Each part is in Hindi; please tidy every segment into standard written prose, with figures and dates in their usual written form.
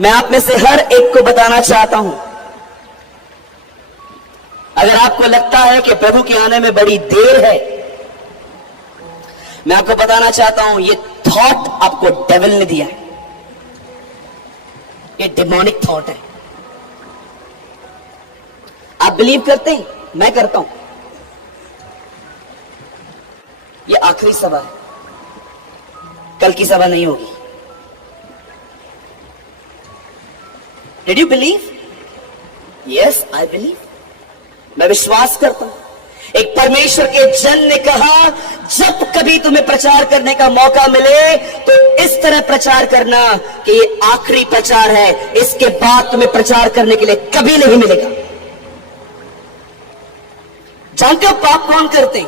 मैं आप में से हर एक को बताना चाहता हूं, अगर आपको लगता है कि प्रभु के आने में बड़ी देर है, मैं आपको बताना चाहता हूं ये थॉट आपको डेविल ने दिया है, ये डिमोनिक थॉट है। आप बिलीव करते हैं? मैं करता हूं। ये आखिरी सभा है, कल की सभा नहीं होगी। Did you believe? Yes, I believe. मैं विश्वास करता हूं। एक परमेश्वर के जन ने कहा, जब कभी तुम्हें प्रचार करने का मौका मिले तो इस तरह प्रचार करना कि ये आखिरी प्रचार है, इसके बाद तुम्हें प्रचार करने के लिए कभी नहीं मिलेगा। जानते हो पाप कौन करते?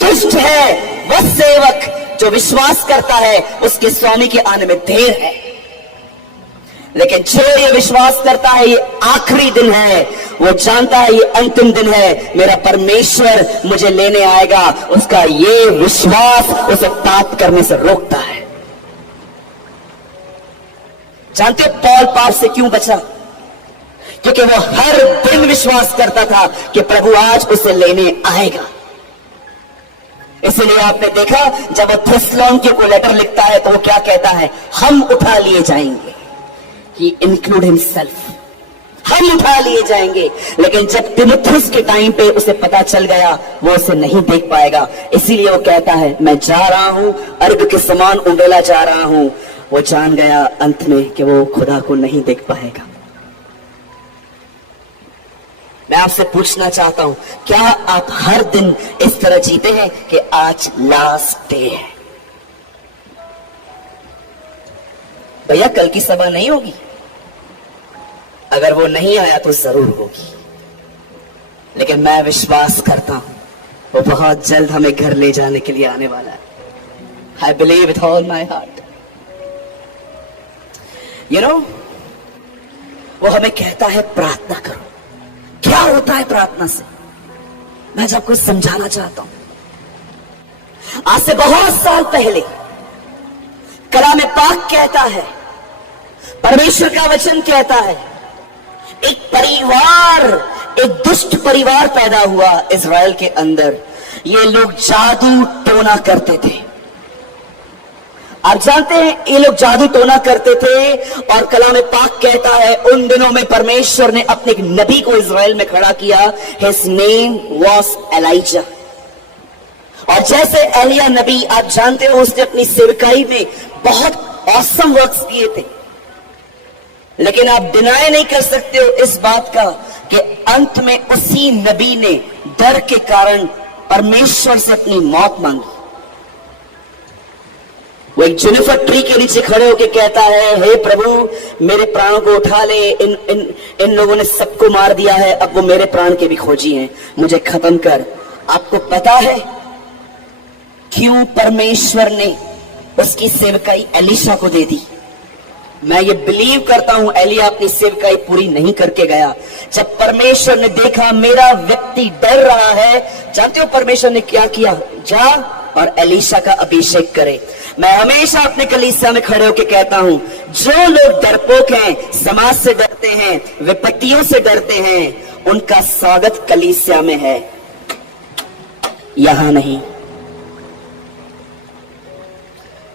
दुष्ट है वह सेवक जो विश्वास करता है उसके स्वामी के आने में देर है, लेकिन जो ये विश्वास करता है ये आखिरी दिन है, वो जानता है ये अंतिम दिन है, मेरा परमेश्वर मुझे लेने आएगा, उसका ये विश्वास उसे पाप करने से रोकता है। जानते हो पौल पाप से क्यों बचा? क्योंकि वो हर दिन विश्वास करता था कि प्रभु आज उसे लेने आएगा। इसलिए आपने देखा जब वो थिस्सलुनीके को लेटर लिखता है तो वो क्या कहता है? हम उठा लिए जाएंगे। He include himself, हम उठा लिए जाएंगे। लेकिन जब तीमुथियुस के टाइम पे उसे पता चल गया वो उसे नहीं देख पाएगा, इसीलिए वो कहता है मैं जा रहा हूं, अर्घ के समान उंडेला जा रहा हूं। वो जान गया अंत में कि वो खुदा को नहीं देख पाएगा। मैं आपसे पूछना चाहता हूं, क्या आप हर दिन इस तरह जीते हैं कि आज लास्ट डे है? भैया कल की सभा नहीं होगी, अगर वो नहीं आया तो जरूर होगी, लेकिन मैं विश्वास करता हूं वो बहुत जल्द हमें घर ले जाने के लिए आने वाला है। I believe with all my heart. You know, वो हमें कहता है प्रार्थना करो। क्या होता है प्रार्थना से? मैं जब कुछ समझाना चाहता हूं। आज से बहुत साल पहले कलाम पाक कहता है, परमेश्वर का वचन कहता है, एक परिवार, एक दुष्ट परिवार पैदा हुआ इज़राइल के अंदर। ये लोग जादू टोना करते थे। आप जानते हैं ये लोग जादू टोना करते थे, और कलाम पाक कहता है उन दिनों में परमेश्वर ने अपने एक नबी को इज़राइल में खड़ा किया। His name was Elijah. और जैसे एलिया नबी, आप जानते हो, उसने अपनी सेवकाई में बहुत ऑसम वर्क्स किए थे, लेकिन आप डिनाई नहीं कर सकते हो इस बात का कि अंत में उसी नबी ने डर के कारण परमेश्वर से अपनी मौत मांगी। वो एक जुनिफर ट्री के नीचे खड़े होकर कहता है, हे प्रभु मेरे प्राणों को उठा ले, इन लोगों ने सबको मार दिया है, अब वो मेरे प्राण के भी खोजी हैं, मुझे खत्म कर। आपको पता है क्यों परमेश्वर ने उसकी सेवकाई एलीशा को दे दी? मैं ये बिलीव करता हूं एलिया अपनी सेवकाई पूरी नहीं करके गया। जब परमेश्वर ने देखा मेरा व्यक्ति डर रहा है, जानते हो परमेश्वर ने क्या किया? जा और एलीशा का अभिषेक करे। मैं हमेशा अपने कलीसिया में खड़े होकर कहता हूं, जो लोग डरपोक हैं, समाज से डरते हैं, विपत्तियों से डरते हैं, उनका स्वागत कलीसिया में है, यहां नहीं।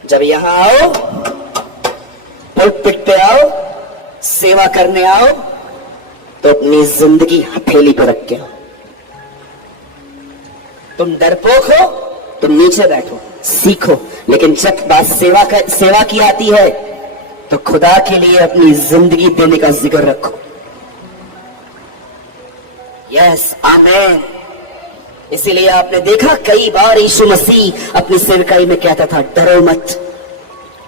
जब यहां आओ, पुलपिट पे आओ, सेवा करने आओ, तो अपनी जिंदगी हथेली पर रख के आओ। तुम डरपोक हो, तुम नीचे बैठो, सीखो, लेकिन जब बात सेवा की आती है तो खुदा के लिए अपनी जिंदगी देने का जिक्र रखो। यस, आमेन। इसीलिए आपने देखा कई बार यीशु मसीह अपनी सेवकाई में कहता था, डरो मत,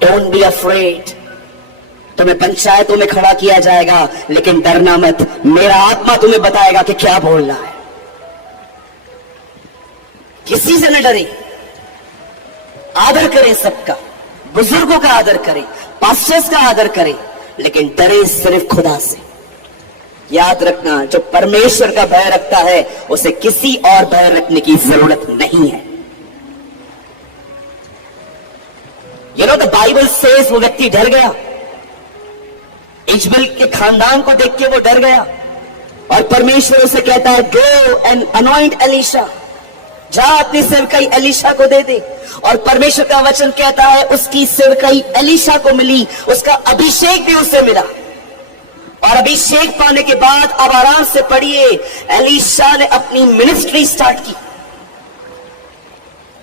डोंट बी अफ्रेड। तुम्हें पंचायतों में खड़ा किया जाएगा, लेकिन डरना मत, मेरा आत्मा तुम्हें बताएगा कि क्या बोलना है। किसी से न डरे, आदर करें सबका, बुजुर्गों का आदर करें, पास्टर्स का आदर करें, लेकिन डरे सिर्फ खुदा से। याद रखना, जो परमेश्वर का भय रखता है उसे किसी और भय रखने की जरूरत नहीं है। You know the Bible says वो व्यक्ति डर गया, इजबेल के खानदान को देख के वो डर गया और परमेश्वर उसे कहता है, गो एंड अनॉइंट एलीशा, जा अपनी सेवकाई एलीशा को दे दे। और परमेश्वर का वचन कहता है उसकी सेवकाई एलीशा को मिली, उसका अभिषेक भी उसे मिला। और अभिषेक पाने के बाद अब आराम से पढ़िए, एलीशा ने अपनी मिनिस्ट्री स्टार्ट की।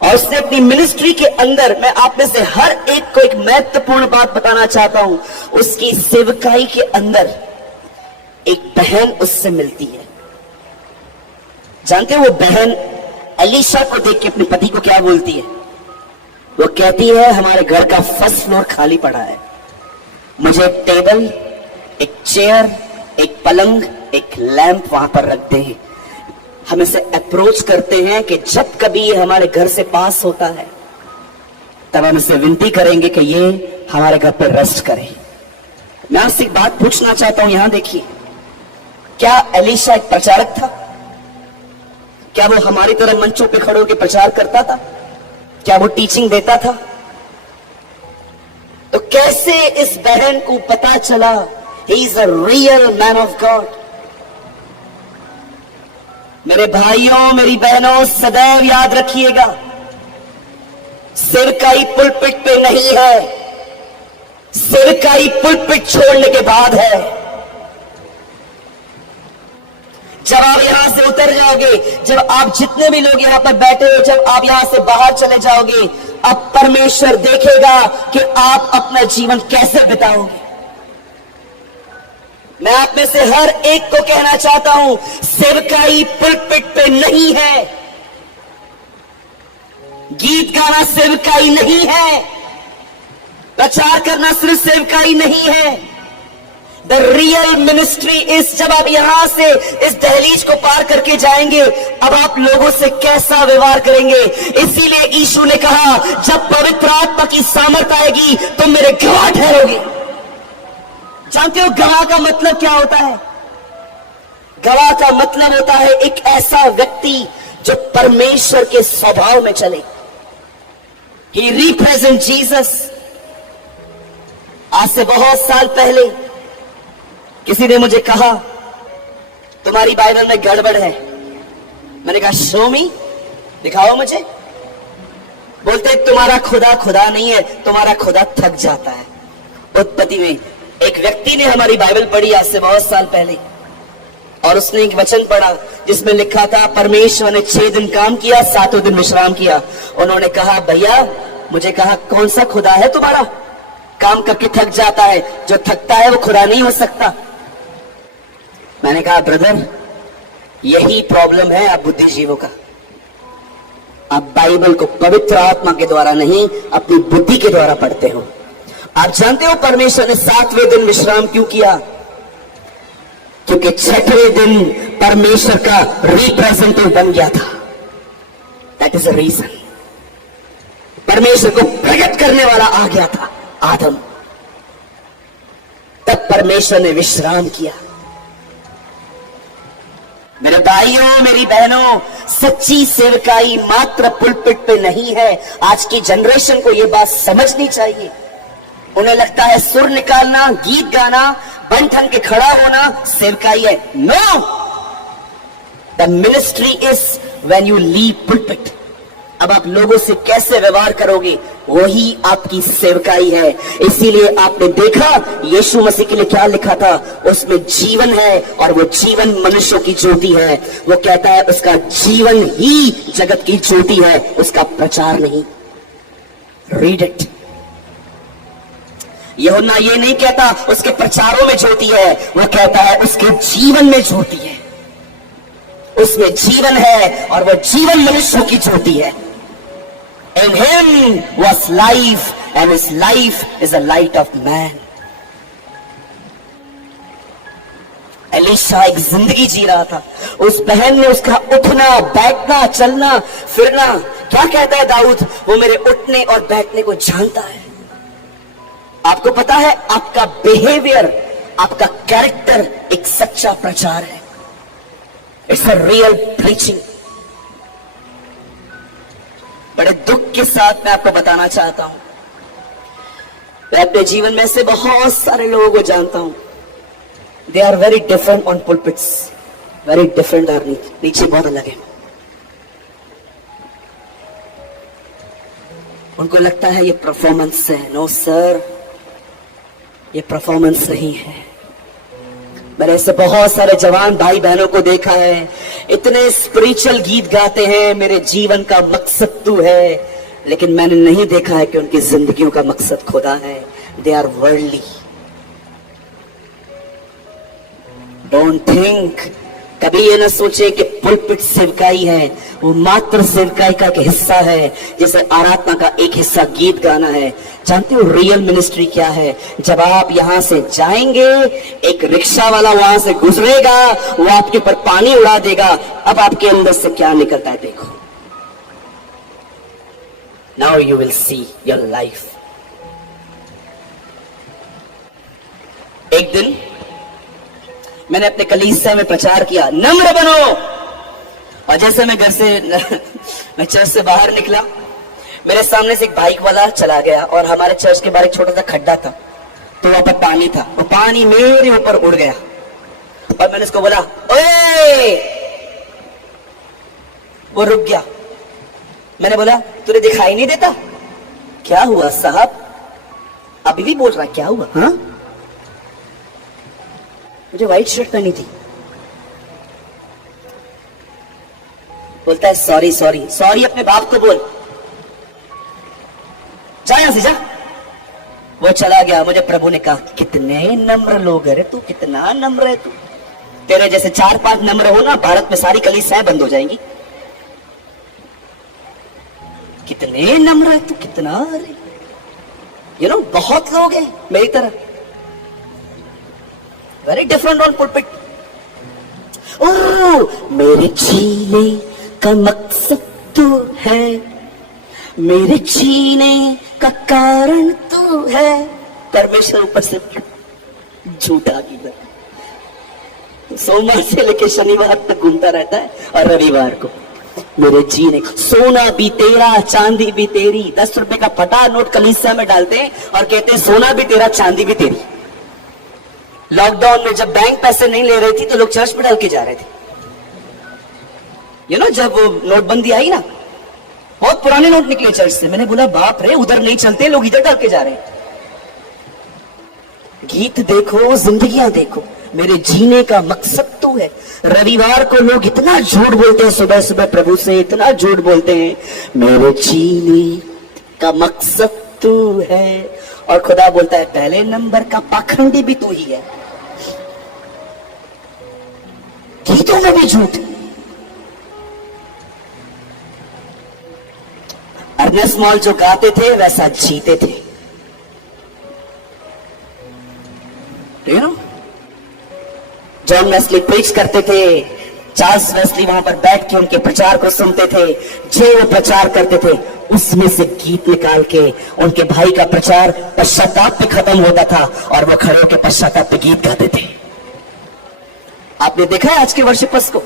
और उसने अपनी मिनिस्ट्री के अंदर, मैं आप में से हर एक को एक महत्वपूर्ण बात बताना चाहता हूं, उसकी सेवकाई के अंदर एक बहन उससे मिलती है। जानते हो वो बहन एलीशा को देख के अपने पति को क्या बोलती है? वो कहती है, हमारे घर का फर्स्ट फ्लोर खाली पड़ा है, मुझे एक टेबल, एक चेयर, एक पलंग, एक लैंप वहां पर रख दे। हम इसे अप्रोच करते हैं कि जब कभी ये हमारे घर से पास होता है तब हम इसे विनती करेंगे कि ये हमारे घर पर रेस्ट करे। मैं आपसे एक बात पूछना चाहता हूं, यहां देखिए, क्या एलीशा एक प्रचारक था? क्या वो हमारी तरह मंचों पे खड़े होकर प्रचार करता था? क्या वो टीचिंग देता था? तो कैसे इस बहन को पता चला he is a real man of God? मेरे भाइयों, मेरी बहनों, सदैव याद रखिएगा, सेवकाई पुलपिट पे नहीं है, सेवकाई पुलपिट छोड़ने के बाद है। जब आप यहां से उतर जाओगे, जब आप जितने भी लोग यहां पर बैठे हो, जब आप यहां से बाहर चले जाओगे, अब परमेश्वर देखेगा कि आप अपना जीवन कैसे बिताओगे। मैं आप में से हर एक को कहना चाहता हूं, सेवकाई पुलपिट पे नहीं है, गीत गाना सेवकाई नहीं है, प्रचार करना सिर्फ सेवकाई नहीं है। द रियल मिनिस्ट्री इज, जब आप यहां से इस दहलीज को पार करके जाएंगे, अब आप लोगों से कैसा व्यवहार करेंगे। इसीलिए यीशु ने कहा, जब पवित्र आत्मा की सामर्थ आएगी तुम मेरे गवाह ठहरोगे। जानते हो गवाह का मतलब क्या होता है? गवाह का मतलब होता है एक ऐसा व्यक्ति जो परमेश्वर के स्वभाव में चले। ही रिप्रेजेंट जीसस। आज से बहुत साल पहले किसी ने मुझे कहा, तुम्हारी बाइबल में गड़बड़ है। मैंने कहा, शो मी, दिखाओ मुझे। बोलते तुम्हारा खुदा खुदा नहीं है, तुम्हारा खुदा थक जाता है। उत्पत्ति में एक व्यक्ति ने हमारी बाइबल पढ़ी आज से बहुत साल पहले, और उसने एक वचन पढ़ा जिसमें लिखा था, परमेश्वर ने 6 दिन काम किया, 7वें दिन विश्राम किया। उन्होंने कहा, भैया, मुझे कहा, कौन सा खुदा है तुम्हारा, काम करके थक जाता है? जो थकता है वो खुदा नहीं हो सकता। मैंने कहा, ब्रदर, यही प्रॉब्लम है आप बुद्धिजीवों का। आप बाइबल को पवित्र आत्मा के द्वारा नहीं, अपनी बुद्धि के द्वारा पढ़ते हो। आप जानते हो परमेश्वर ने 7वें दिन विश्राम क्यों किया? क्योंकि 6वें दिन परमेश्वर का रिप्रेजेंटेटिव बन गया था। That is a reason. परमेश्वर को प्रकट करने वाला आ गया था, आदम। तब परमेश्वर ने विश्राम किया। मेरे भाइयों, मेरी बहनों, सच्ची सेवकाई मात्र पुलपिट पे नहीं है। आज की जनरेशन को यह बात समझनी चाहिए। उन्हें लगता है सुर निकालना, गीत गाना, बन ठन के खड़ा होना सेवकाई है। No, the ministry is when you leave pulpit. अब आप लोगों से कैसे व्यवहार करोगे, वही आपकी सेवकाई है। इसीलिए आपने देखा यीशु मसीह के लिए क्या लिखा था, उसमें जीवन है और वो जीवन मनुष्यों की ज्योति है। वो कहता है उसका जीवन ही जगत की ज्योति है, उसका प्रचार नहीं। Read it. यूहन्ना ये नहीं कहता उसके प्रचारों में ज्योति है, वो कहता है उसके जीवन में ज्योति है। उसमें जीवन है और वो जीवन मनुष्यों की ज्योति है। In him was life, and his life is the light of man. Elisha एक जिंदगी जी रहा था। उस बहन ने उसका उठना, बैठना, चलना, फिरना, क्या कहता है दाऊद, वो मेरे उठने और बैठने को जानता है। आपको पता है, आपका बिहेवियर, आपका कैरेक्टर एक सच्चा प्रचार है। It's a real preaching. बड़े दुख के साथ मैं आपको बताना चाहता हूं, मैं अपने जीवन में से बहुत सारे लोगों को जानता हूं they are very different on pulpits, very different. और नीचे बहुत अलग है। उनको लगता है ये परफॉर्मेंस है। नो सर, ये परफॉर्मेंस नहीं है। मैंने ऐसे बहुत सारे जवान भाई बहनों को देखा है, इतने स्पिरिचुअल गीत गाते हैं, मेरे जीवन का मकसद तू है, लेकिन मैंने नहीं देखा है कि उनकी जिंदगियों का मकसद खुदा है। They are worldly. Don't think, कभी ये ना सोचे कि पुलपिट सेवकाई है, वो मात्र सेवकाई का एक हिस्सा है, जैसे आराधना का एक हिस्सा गीत गाना है। जानते हो रियल मिनिस्ट्री क्या है? जब आप यहां से जाएंगे, एक रिक्शा वाला वहां से गुजरेगा, वो आपके ऊपर पानी उड़ा देगा। अब आपके अंदर से क्या निकलता है देखो। Now you will see your life. एक दिन मैंने अपने कलीसिया में प्रचार किया, नम्र बनो। और जैसे मैं घर से मैं चर्च से बाहर निकला, मेरे सामने से एक बाइक वाला चला गया और हमारे चर्च के बाहर एक छोटा सा खड्डा था, तो वहां पर पानी था। वो पानी मेरे ऊपर उड़ गया और मैंने उसको बोला, ओए! वो रुक गया। मैंने बोला, तुझे दिखाई नहीं देता? क्या हुआ साहब? अभी भी बोल रहा है क्या हुआ? हाँ, मुझे व्हाइट शर्ट पहनी थी। बोलता है सॉरी सॉरी सॉरी, अपने बाप को बोल, जा यहां से जा। वो चला गया। मुझे प्रभु ने कहा, कितने नम्र लोग है रे तू, कितना नम्र है तू। तेरे जैसे 4-5 नम्र हो ना, भारत में सारी कलीसियाएं बंद हो जाएंगी। कितने नम्र है तू, कितना। यू नो, बहुत लोग हैं मेरी तरह, वेरी डिफरेंट ऑन पुलपिट। ओह, मेरे जीने का मकसद तू है, मेरे जीने का कारण तू है। परमेश्वर ऊपर से झूठा गीत, सोमवार से लेकर शनिवार तक घूमता रहता है और रविवार को मेरे जीने। सोना भी तेरा, चांदी भी तेरी। 10 रुपए का फटा नोट कलीसिया में डालते हैं और कहते हैं सोना भी तेरा, चांदी भी तेरी। लॉकडाउन में जब बैंक पैसे नहीं ले रही थी तो लोग चर्च में डाल के जा रहे थे। यू नो, जब वो नोटबंदी आई ना, बहुत पुराने नोट निकले चर्च से। मैंने बोला बाप रे, उधर नहीं चलते, लोग इधर डाल के जा रहे हैं। गीत देखो, जिंदगियां देखो, मेरे जीने का मकसद तो है। रविवार को लोग इतना झूठ बोलते हैं, सुबह सुबह प्रभु से इतना झूठ बोलते हैं, मेरे जीने का मकसद तू है। और खुदा बोलता है, पहले नंबर का पाखंडी भी तू ही है। गीतों में भी झूठ। अर्नेस्ट मॉल जो गाते थे वैसा जीते थे। You know, John Wesley preach करते थे, चार्ल्स वेस्ली वहां पर बैठ के उनके प्रचार को सुनते थे। जो वो प्रचार करते थे उसमें से गीत निकाल के उनके भाई का प्रचार पश्चाताप पे खत्म होता था और वो खड़े होकर पश्चाताप पे गीत गाते थे। आपने देखा है आज के वर्शिपर्स को?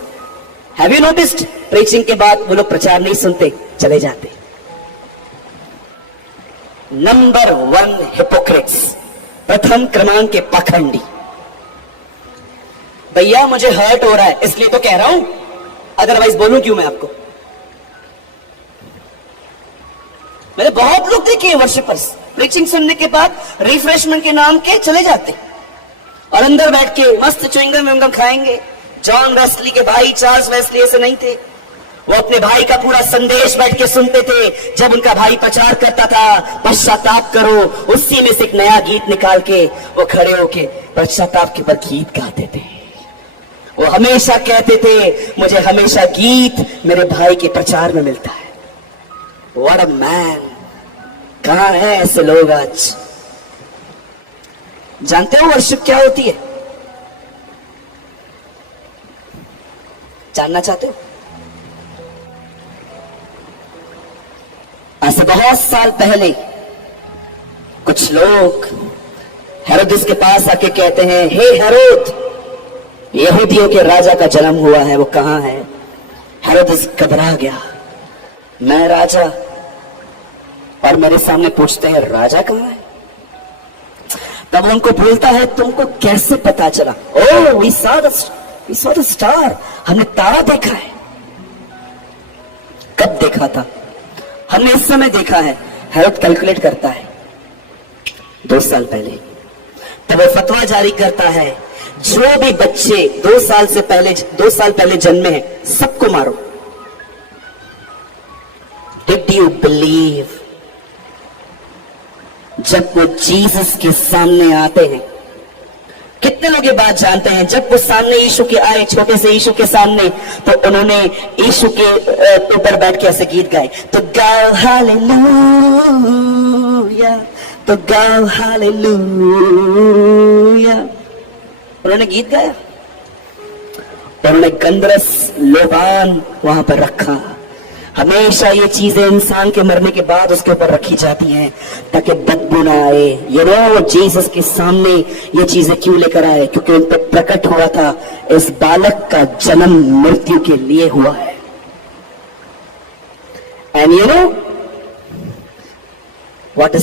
Have you noticed? प्रीचिंग के बाद वो लोग प्रचार नहीं सुनते, चले जाते। नंबर 1 हिपोक्रेट्स, प्रथम क्रमांक के पाखंडी। भैया मुझे हर्ट हो रहा है इसलिए तो कह रहा हूं, अदरवाइज बोलूं क्यों मैं आपको? मैंने बहुत लोग देखे वर्शिपर्स प्रीचिंग सुनने के बाद रिफ्रेशमेंट के नाम के चले जाते और अंदर बैठ के मस्त च्युइंगम विंगम खाएंगे। जॉन वेस्ली के भाई चार्ल्स वेस्ली ऐसे नहीं थे। वो अपने भाई का पूरा संदेश बैठ के सुनते थे। जब उनका भाई प्रचार करता था पश्चाताप करो, उसी में से एक नया गीत निकाल के वो खड़े होके पश्चाताप के ऊपर गीत गाते थे। वो हमेशा कहते थे, मुझे हमेशा गीत मेरे भाई के प्रचार में मिलता है। What a man! कहां है ऐसे लोग आज? जानते हो वर्शिप क्या होती है? जानना चाहते हो? आज से बहुत साल पहले कुछ लोग हेरोदेस के पास आके कहते हैं, हे हेरोद, यहूदियों के राजा का जन्म हुआ है, वो कहां है? हेरोदेस घबरा गया, मैं राजा? और मेरे सामने पूछते हैं राजा कहां है? तब उनको बोलता है तुमको कैसे पता चला? Oh we saw the star, हमने तारा देखा है। कब देखा था? हमने इस समय देखा है। हेरोद कैलकुलेट करता है 2 साल पहले। तब वो फतवा जारी करता है जो भी बच्चे 2 साल पहले जन्मे हैं सबको मारो। Did you believe? जब वो जीसस के सामने आते हैं, कितने लोग ये बात जानते हैं? जब वो सामने यीशु के आए, छोटे से यीशु के सामने, तो उन्होंने यीशु के ऊपर बैठ के ऐसे गीत गाए, तो गाओ हालेलुया, तो गाओ हालेलुया। उन्होंने गीत गाया। उन्होंने गंधरस लोबान वहां पर रखा। हमेशा ये चीजें इंसान के मरने के बाद उसके ऊपर रखी जाती हैं ताकि बदबू ना आए। ये नो जीसस के सामने ये चीजें क्यों लेकर आए? क्योंकि उन पर प्रकट हुआ था इस बालक का जन्म मृत्यु के लिए हुआ है। And you know what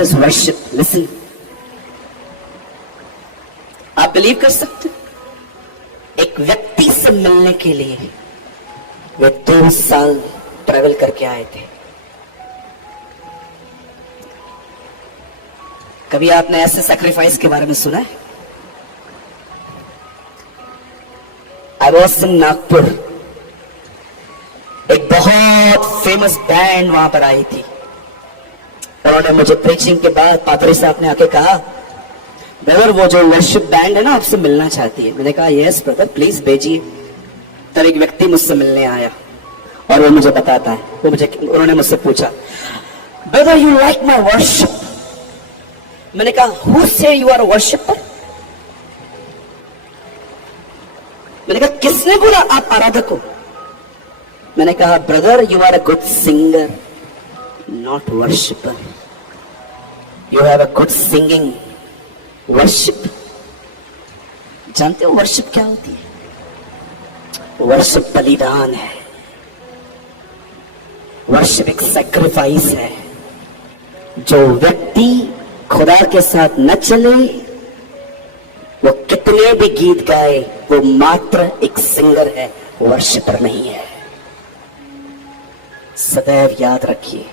is worship? Listen, आप बिलीव कर सकते? एक व्यक्ति से मिलने के लिए वे 2 साल ट्रैवल करके आए थे। कभी आपने ऐसे सैक्रिफाइस के बारे में सुना है? I was in Nagpur. एक बहुत फेमस बैंड वहां पर आई थी। उन्होंने मुझे प्रीचिंग के बाद पादरी साहब ने आके कहा, ब्रदर वो जो वर्शिप बैंड है ना आपसे मिलना चाहती है। मैंने कहा यस ब्रदर प्लीज भेजिए। तब एक व्यक्ति मुझसे मिलने आया और वो मुझे बताता है, उन्होंने मुझसे पूछा, brother you like my worship? मैंने कहा हु से यू आर वर्शिपर? मैंने कहा किसने बोला आप आराधक हो? मैंने कहा brother you are a good singer not worshipper. You have a good singing. Worship, जानते हो वर्शिप क्या होती है? वर्शिप बलिदान है। वर्शिप एक सैक्रिफाइस है। जो व्यक्ति खुदा के साथ न चले, वो कितने भी गीत गाए, वो मात्र एक सिंगर है, वर्शिपर नहीं है। सदैव याद रखिए।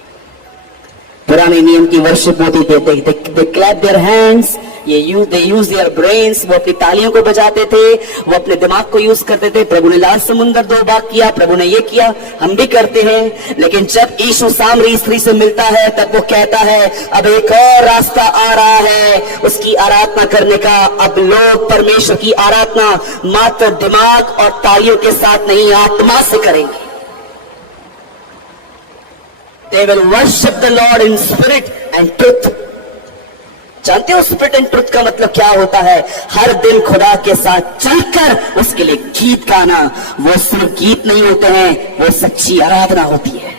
पुराने नियम की वर्शिप होती थी, they clap their hands, they use their brains. वो अपनी तालियों को बजाते थे, वो अपने दिमाग को यूज करते थे। प्रभु ने लाल समुंदर 2 भाग किया, प्रभु ने ये किया, हम भी करते हैं। लेकिन जब यीशु सामरी स्त्री से मिलता है तब वो कहता है अब एक और रास्ता आ रहा है उसकी आराधना करने का। अब लोग परमेश्वर की आराधना मात्र दिमाग और तालियों के साथ नहीं, आत्मा से करेंगे। They will worship the Lord in spirit and truth. जानते हो स्पिरिट एंड ट्रुथ का मतलब क्या होता है? हर दिन खुदा के साथ चलकर उसके लिए गीत गाना। वो सिर्फ गीत नहीं होते हैं, वो सच्ची आराधना होती है।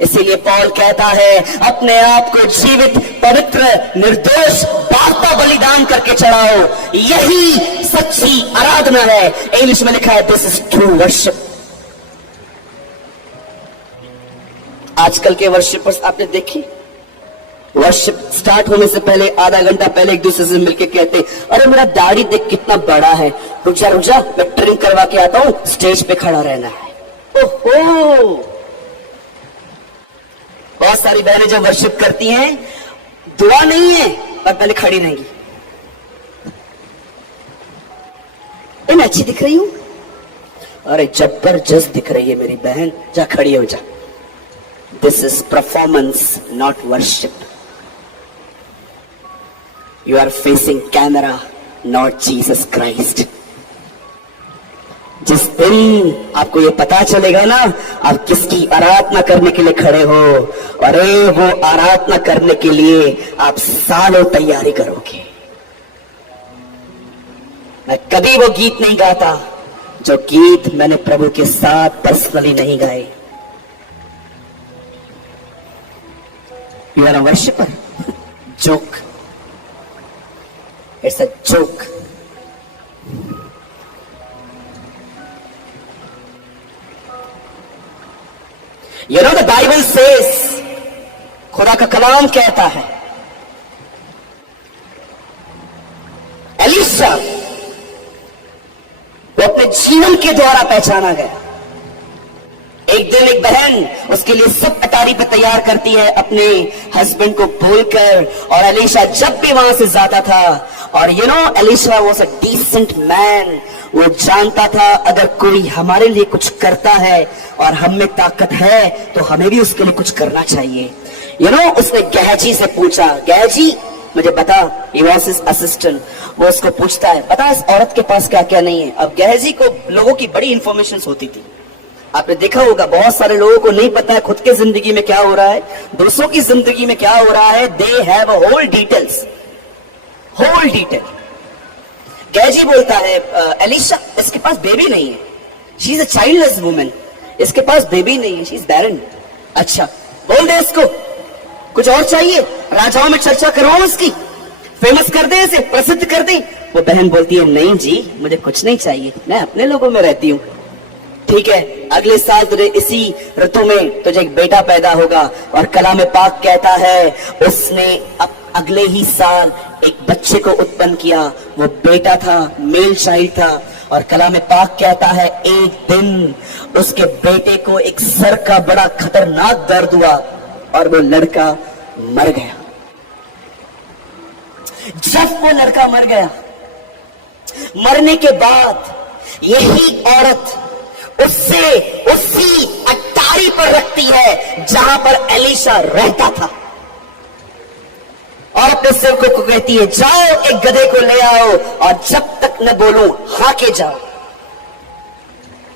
इसीलिए पौल कहता है अपने आप को जीवित, पवित्र, निर्दोष, पापा बलिदान करके चढ़ाओ। यही सच्ची आराधना है। इंग्लिश में लिखा है दिस इज ट्रू वर्शिप। आजकल के वर्शिपर्स आपने देखी, वर्शिप स्टार्ट होने से पहले आधा घंटा पहले एक दूसरे से मिलके कहते, अरे मेरा दाढ़ी देख कितना बड़ा है, रुक जा मैं ट्रिम करवा के आता हूं, स्टेज पे खड़ा रहना है। ओहो, बहुत सारी बहनें जब वर्शिप करती हैं, दुआ नहीं है पर पहले खड़ी रहेंगी। मैं अच्छी दिख रही हूं? अरे जबरदस्त दिख रही है मेरी बहन, जा खड़ी हो जा। This is performance, not worship. You are facing camera, not Jesus Christ. जिस दिन आपको ये पता चलेगा ना आप किसकी आराधना करने के लिए खड़े हो, अरे वो आराधना करने के लिए आप सालों तैयारी करोगे। मैं कभी वो गीत नहीं गाता जो गीत मैंने प्रभु के साथ पर्सनली नहीं गाए। You are a worshipper. Joke. It's a joke. You know the Bible says, खुदा का कलाम कहता है एलीशा वो अपने जीवन के द्वारा पहचाना गया। एक दिन एक बहन उसके लिए सब अटारी पे तैयार करती है अपने हस्बैंड को बोलकर, और एलीशा जब भी वहां से जाता था, और Elisha was a decent man, वो जानता था अगर कोई हमारे लिए कुछ करता है और हम में ताकत है तो हमें भी उसके लिए कुछ करना चाहिए। उसने गहजी से पूछा, गहजी मुझे बता, he was his assistant, वो उसको पूछता है, बता इस औरत के पास क्या क्या नहीं है। अब गहजी को लोगों की बड़ी इंफॉर्मेशन होती थी, आपने देखा होगा बहुत सारे लोगों को नहीं पता है खुद के जिंदगी में क्या हो रहा है, दूसरों की जिंदगी में क्या हो रहा है। They have a whole detail. Gehazi बोलता है, एलीशा इसके पास बेबी नहीं है, she is a childless woman, इसके पास बेबी नहीं है, शी इज बैरन। अच्छा बोल दे इसको, कुछ और चाहिए, राजाओं में चर्चा करवाओ इसकी, फेमस कर दे इसे, प्रसिद्ध कर दे। वो बहन बोलती है, नहीं जी मुझे कुछ नहीं चाहिए, मैं अपने लोगों में रहती हूं। ठीक है, अगले साल तुझे इसी ऋतु में तुझे एक बेटा पैदा होगा। और कलाम पाक कहता है उसने अगले ही साल एक बच्चे को उत्पन्न किया, वो बेटा था, मेल चाइल्ड था। और कलाम पाक कहता है एक दिन उसके बेटे को एक सर का बड़ा खतरनाक दर्द हुआ और वो लड़का मर गया। जब वो लड़का मर गया, मरने के बाद यही औरत उससे उसी अटारी पर रखती है जहां पर एलीशा रहता था, और अपने सेवकों को कहती है, जाओ एक गधे को ले आओ और जब तक न बोलूं हाके जाओ।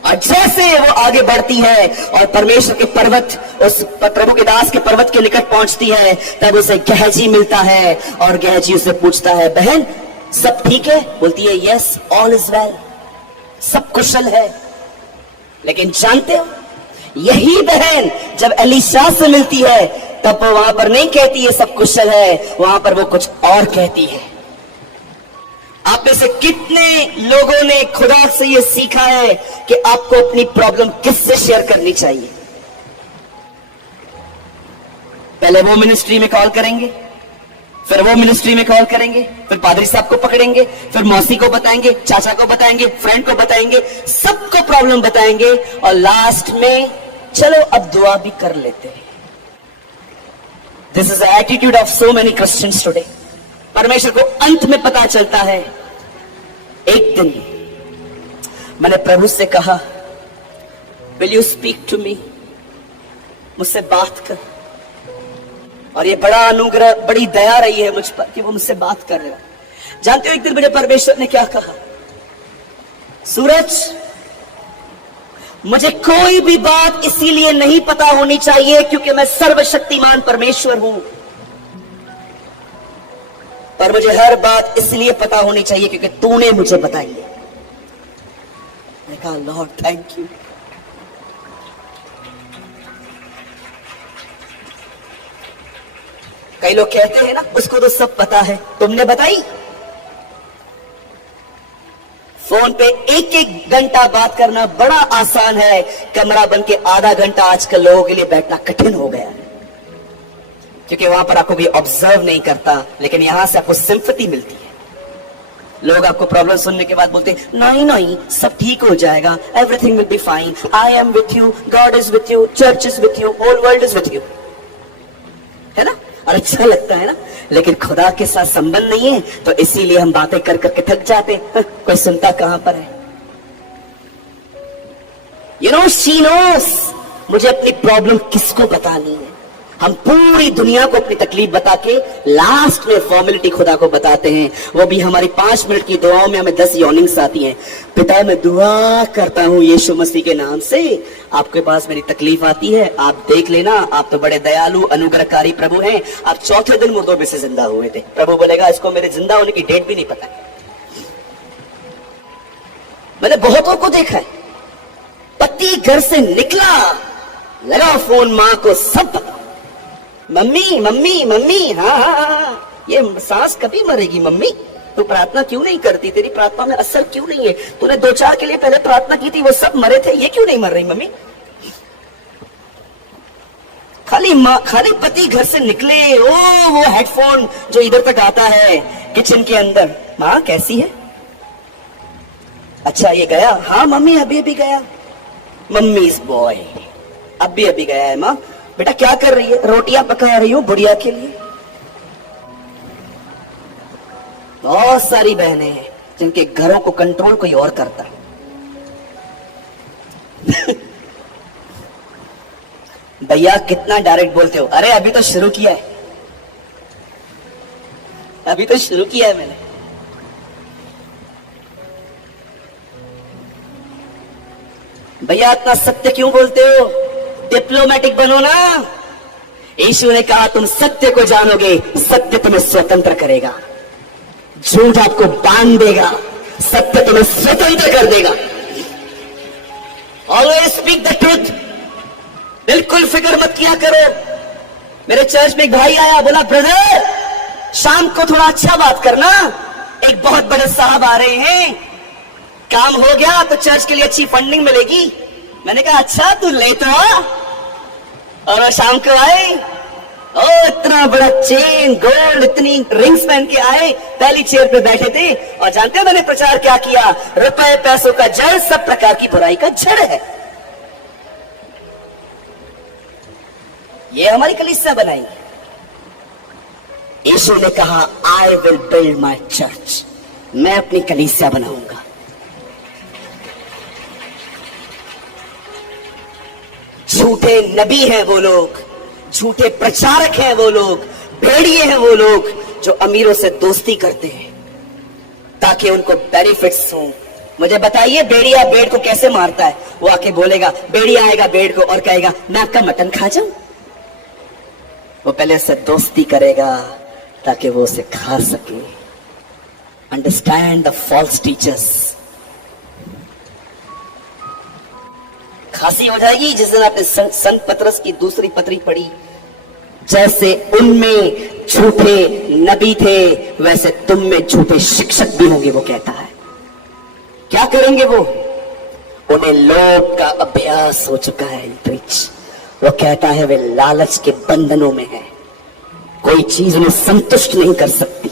और जैसे वो आगे बढ़ती है और परमेश्वर के पर्वत, उस प्रभु के दास के पर्वत के निकट पहुंचती है, तब उसे गहजी मिलता है और गहजी उसे पूछता है, बहन सब ठीक है? बोलती है, यस ऑल इज वेल, सब कुशल है। लेकिन जानते हो, यही बहन जब एलीशा से मिलती है तब वो वहां पर नहीं कहती है सब कुशल है, वहां पर वो कुछ और कहती है। आप में से कितने लोगों ने खुदा से ये सीखा है कि आपको अपनी प्रॉब्लम किससे शेयर करनी चाहिए? पहले वो मिनिस्ट्री में कॉल करेंगे, फिर वो मिनिस्ट्री में कॉल करेंगे, फिर पादरी साहब को पकड़ेंगे, फिर मौसी को बताएंगे, चाचा को बताएंगे, फ्रेंड को बताएंगे, सबको प्रॉब्लम बताएंगे, और लास्ट में चलो अब दुआ भी कर लेते हैं। This is the attitude of so many Christians today. परमेश्वर को अंत में पता चलता है। एक दिन मैंने प्रभु से कहा, will you speak to me, मुझसे बात कर। और ये बड़ा अनुग्रह, बड़ी दया रही है मुझ पर कि वो मुझसे बात कर रहा है। जानते हो एक दिन मुझे परमेश्वर ने क्या कहा? सूरज, मुझे कोई भी बात इसीलिए नहीं पता होनी चाहिए क्योंकि मैं सर्वशक्तिमान परमेश्वर हूं, पर मुझे हर बात इसलिए पता होनी चाहिए क्योंकि तूने मुझे बताई है। मैंने कहा, लॉर्ड थैंक यू। कई लोग कहते हैं ना, उसको तो सब पता है, तुमने बताई? फोन पे एक एक घंटा बात करना बड़ा आसान है, कमरा बंद के आधा घंटा आजकल लोगों के लिए बैठना कठिन हो गया है, क्योंकि वहां पर आपको कोई ऑब्जर्व नहीं करता, लेकिन यहां से आपको सिंपैथी मिलती है। लोग आपको प्रॉब्लम सुनने के बाद बोलते हैं, नहीं नहीं सब ठीक हो जाएगा, everything will be fine, I am with you, God is with you, church is with you, whole world is with you, है ना? और अच्छा लगता है ना, लेकिन खुदा के साथ संबंध नहीं है तो इसीलिए हम बातें कर करके थक जाते हैं। कोई सुनता कहां पर है? शी नोस मुझे अपनी प्रॉब्लम किसको बतानी है। हम पूरी दुनिया को अपनी तकलीफ बता के लास्ट में फॉर्मेलिटी खुदा को बताते हैं, वो भी हमारी 5 मिनट की दुआओं में हमें 10 यॉर्निंग्स आती हैं। पिता मैं दुआ करता हूं यीशु मसीह के नाम से, आपके पास मेरी तकलीफ आती है, आप देख लेना, आप तो बड़े दयालु अनुग्रहकारी प्रभु हैं, आप चौथे दिन मुर्दों में से जिंदा हुए थे। प्रभु बोलेगा, इसको मेरे जिंदा होने की डेट भी नहीं पता। मैंने बहुतों को देखा है, पति घर से निकला, लगा फोन मां को, सब पता, मम्मी मम्मी मम्मी, हाँ हाँ हाँ, ये सांस कभी मरेगी मम्मी, तू प्रार्थना क्यों नहीं करती, तेरी प्रार्थना में असर क्यों नहीं है, तूने 2-4 के लिए पहले प्रार्थना की थी, वो सब मरे थे, ये क्यों नहीं मर रही मम्मी? खाली पति घर से निकले, ओ वो हेडफोन जो इधर तक आता है किचन के अंदर, माँ कैसी है, अच्छा ये गया? हाँ मम्मी अभी अभी गया। मम्मी इज बॉय, अभी अभी गया है। माँ बेटा क्या कर रही है? रोटियां पका रही हूं बुढ़िया के लिए। बहुत सारी बहनें हैं जिनके घरों को कंट्रोल कोई और करता है। भैया कितना डायरेक्ट बोलते हो? अरे अभी तो शुरू किया है, अभी तो शुरू किया है मैंने। भैया इतना सत्य क्यों बोलते हो? डिप्लोमेटिक बनो ना। यीशु ने कहा तुम सत्य को जानोगे, सत्य तुम्हें स्वतंत्र करेगा। झूठ आपको बांध देगा, सत्य तुम्हें स्वतंत्र कर देगा। Always speak the truth. बिल्कुल फिक्र मत किया करो। मेरे चर्च में एक भाई आया, बोला ब्रदर शाम को थोड़ा अच्छा बात करना, एक बहुत बड़े साहब आ रहे हैं, काम हो गया तो चर्च के लिए अच्छी फंडिंग मिलेगी। मैंने कहा अच्छा तू ले तो आ। और वो शाम को आए, ओ इतना बड़ा चेन गोल्ड इतनी रिंग्स पहन के आए, पहली चेयर पे बैठे थे। और जानते हो मैंने प्रचार क्या किया? रुपए पैसों का जड़ सब प्रकार की बुराई का जड़ है। ये हमारी कलीसिया बनाई। यीशु ने कहा I will build my church, मैं अपनी कलीसिया बनाऊंगा। झूठे नबी हैं वो लोग, झूठे प्रचारक हैं वो लोग, भेड़िए हैं वो लोग जो अमीरों से दोस्ती करते हैं ताकि उनको बेनिफिट्स हो। मुझे बताइए भेड़िया भेड़ को कैसे मारता है? वो आके बोलेगा, भेड़िया आएगा भेड़ को और कहेगा मैं आपका मटन खा जाऊं। वो पहले उससे दोस्ती करेगा ताकि वो उसे खा सके। Understand the false teachers. खांसी हो जाएगी जिस दिन आपने संत पतरस की दूसरी पत्री पढ़ी। जैसे उनमें झूठे नबी थे वैसे तुम में झूठे शिक्षक भी होंगे, वो कहता है। क्या करेंगे वो? उन्हें लोभ का अभ्यास हो चुका है। वो कहता है वे लालच के बंधनों में है, कोई चीज उन्हें संतुष्ट नहीं कर सकती।